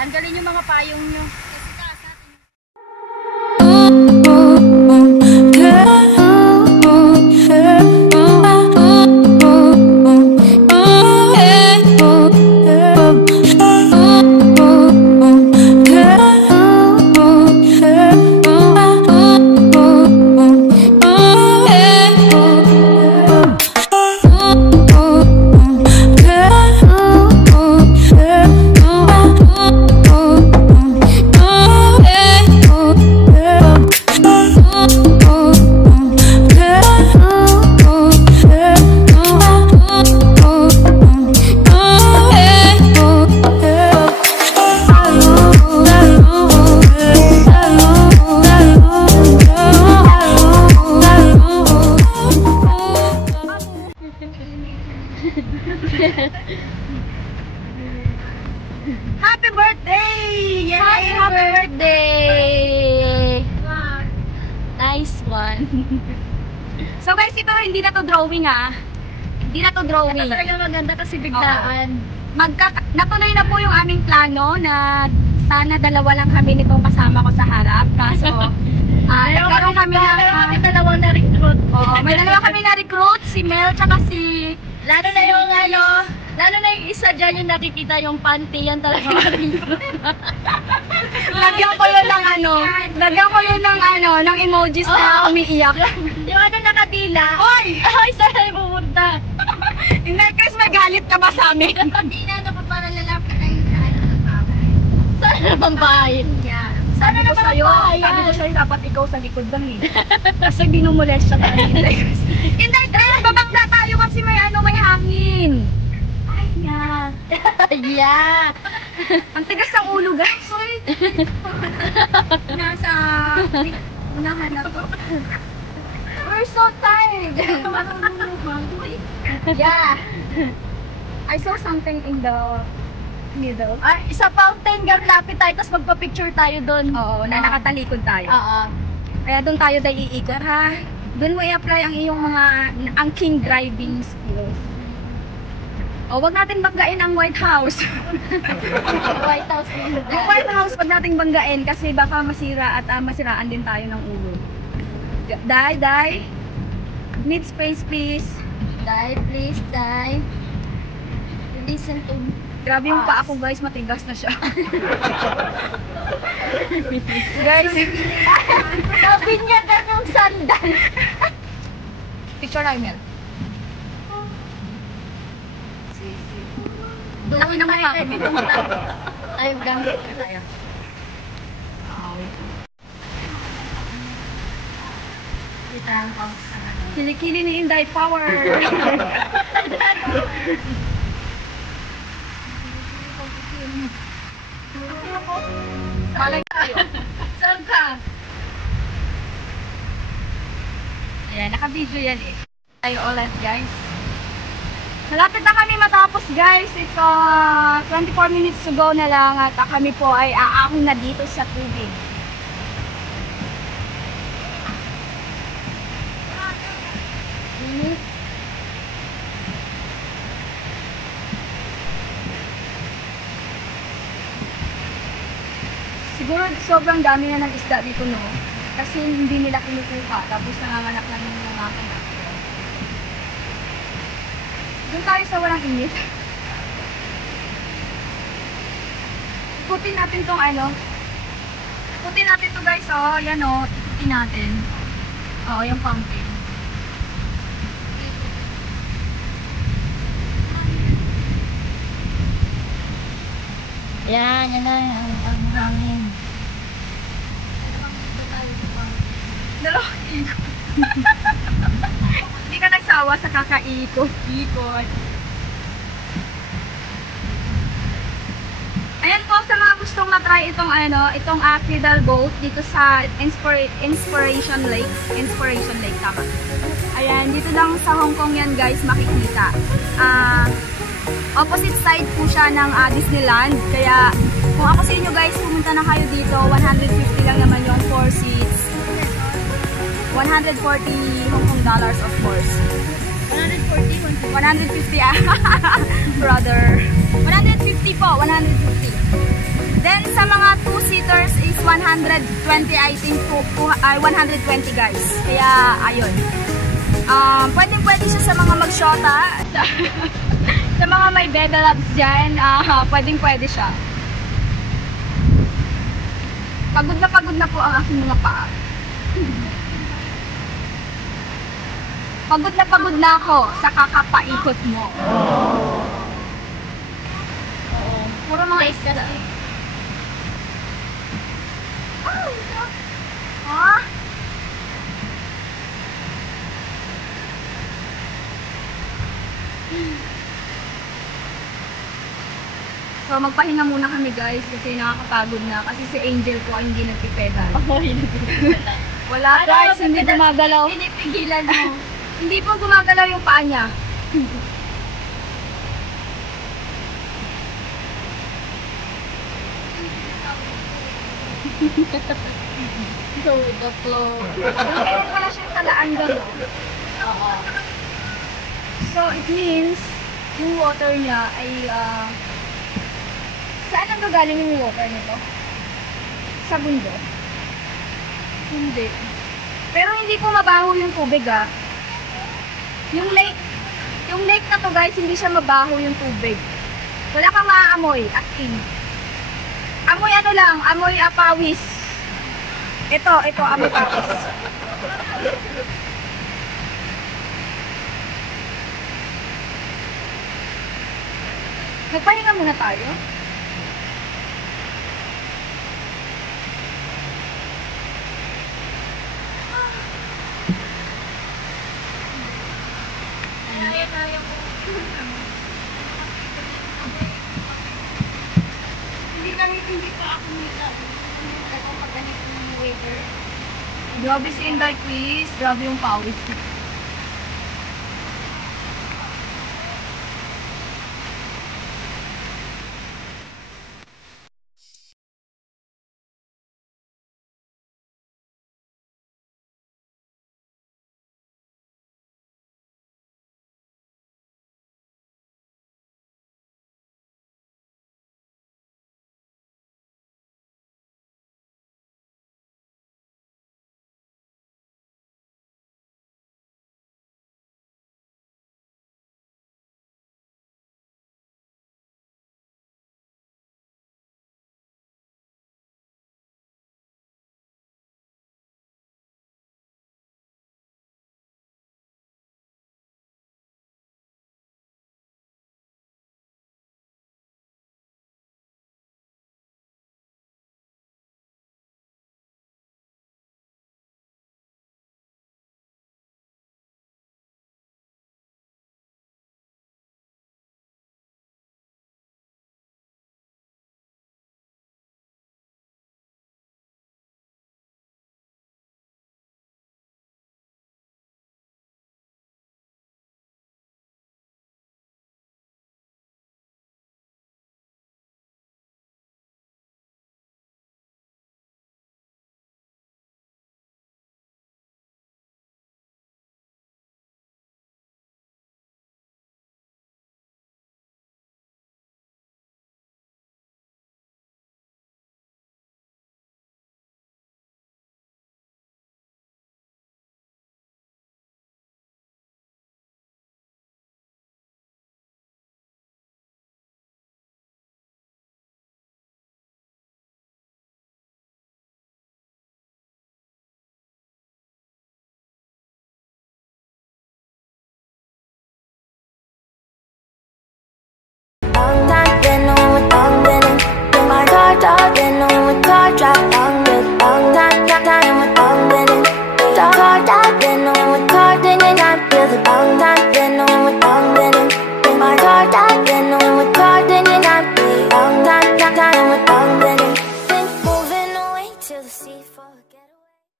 Tanggalin yung mga payong nyo. Happy birthday! Yay! Happy birthday! Nice one. So guys, ito hindi na to drawing Hindi na to drawing. Ito talaga maganda kasi biglaan. Natuloy na po yung aming plano na sana dalawa lang kami nitong kasama ko sa harap. Kaso, nagkaroon kami dalawang na-recruit. May dalawa kami na-recruit, si Mel tsaka si... Lalo na yung isa dyan yung nakikita yung panty, yan talaga na-recruit. Lagyan ko yun ng emojis na umiiyak. Yung nakadila. Oy! Ay, saan tayo pupunta? Hindi, Chris, magalit ka ba sa amin? Hindi na para lalapit tayo saan naman bahay? Sana naman sa'yo. Sabi ko sa'yo, dapat ikaw sa likod lang Kasi binumulest siya tayo. Hindi, Chris, babangga tayo kasi may hangin. Ay, Yeah. Ang tigas ng ulo, guys. Nasa unahan na to. We're so tired. Yeah. I saw something in the middle. Ay, isa fountain, lapit tayo, tapos magpa-picture tayo doon. Oo, na nakatalikod tayo. Oo. Kaya doon tayo tayo iikot, ha? Doon mo i-apply ang iyong ang king driving skills. O, wag natin banggain ang White House. White House. Yung White House, wag natin banggain kasi baka masira at masiraan din tayo ng ulo. Die. Need space, please. Die, please, die. Listen to me. Grabe yung paa ko, guys. Matigas na siya. Guys, Sabi niya na yung sandal. picture na, Mel. Doon naman tayo. Tayo, gamit tayo. Kilikili ni Inday Power. Malay tayo. Saan ka? Ayan, naka-video yan eh. Tayo ulit, guys. Malapit na kami matapos, guys. It's 24 minutes to go na lang at kami po ay aahon na dito sa tubig. Siguro sobrang dami na ng isda dito, no? Kasi hindi nila kinukuha, tapos nanganganak lang yung mga kanak. Doon tayo sa walang init. Ikutin natin tong ikutin natin to, guys, oh. Yan, oh. Ikutin natin. Oh, yung pumpkin. Yan na ang hangin. Dalawang ikot. Hindi ka nagsawa sa kakaikot-ikot. Ayan po, sa mga gustong na-try itong pedal boat dito sa Inspiration Lake. Inspiration Lake, tama. Ayan, dito lang sa Hong Kong yan, guys, makikita. Opposite side po siya ng Disneyland. Kaya, kung ako sa inyo, guys, pumunta na kayo dito, 150 lang naman yung 4 seats. 140 Hong Kong dollars, of course. 140? 150 brother. 150 po, 150. Then, sa mga 2-seaters is 120, I think, 120 guys. Kaya, ayun. Pwede siya sa mga mag-shota. Sa mga may bebe loves dyan, pwede siya. Pagod na po ang aking mga paa. Pagod na ako sa kakapaikot mo. Puro mga isda. Ha? So, magpahinga muna kami guys kasi nakakapagod na. Kasi si Angel ko ay hindi nagpipedal. Wala guys, hindi gumagalaw. Pinipigilan mo. Hindi po gumagalaw yung paa niya. So, the flow. Meron pala siyang talaan gano'n. Oo. So, it means, yung water niya ay, saan ang gagaling yung water nito? Sa bundok? Hindi. Pero hindi po mabaho yung tubig, ah. Yung lake na to guys, hindi siya mabaho yung tubig. Wala kang maaamoy, as in. Amoy ano lang, amoy apawis. Ito, amoy pawis. Magpahinga muna tayo. Hindi pa ako nila. Ako pag ganito ng weather. Grabe si Inday Quiz. Grabe yung pawis.